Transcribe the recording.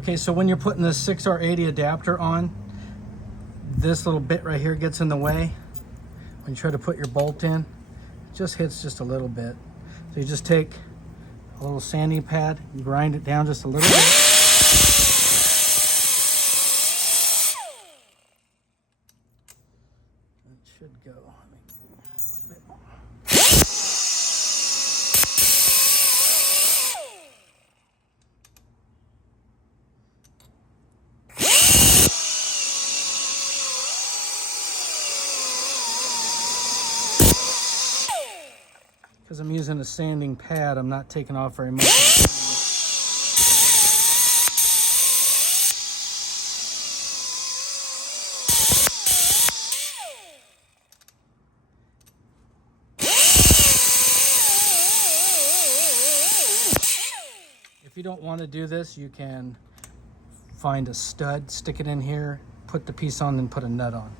Okay, so when you're putting the 6R80 adapter on, this little bit right here gets in the way. When you try to put your bolt in, it just hits just a little bit. So you just take a little sanding pad and grind it down just a little bit. It should go. Because I'm using a sanding pad, I'm not taking off very much. If you don't want to do this, you can find a stud, stick it in here, put the piece on, and put a nut on.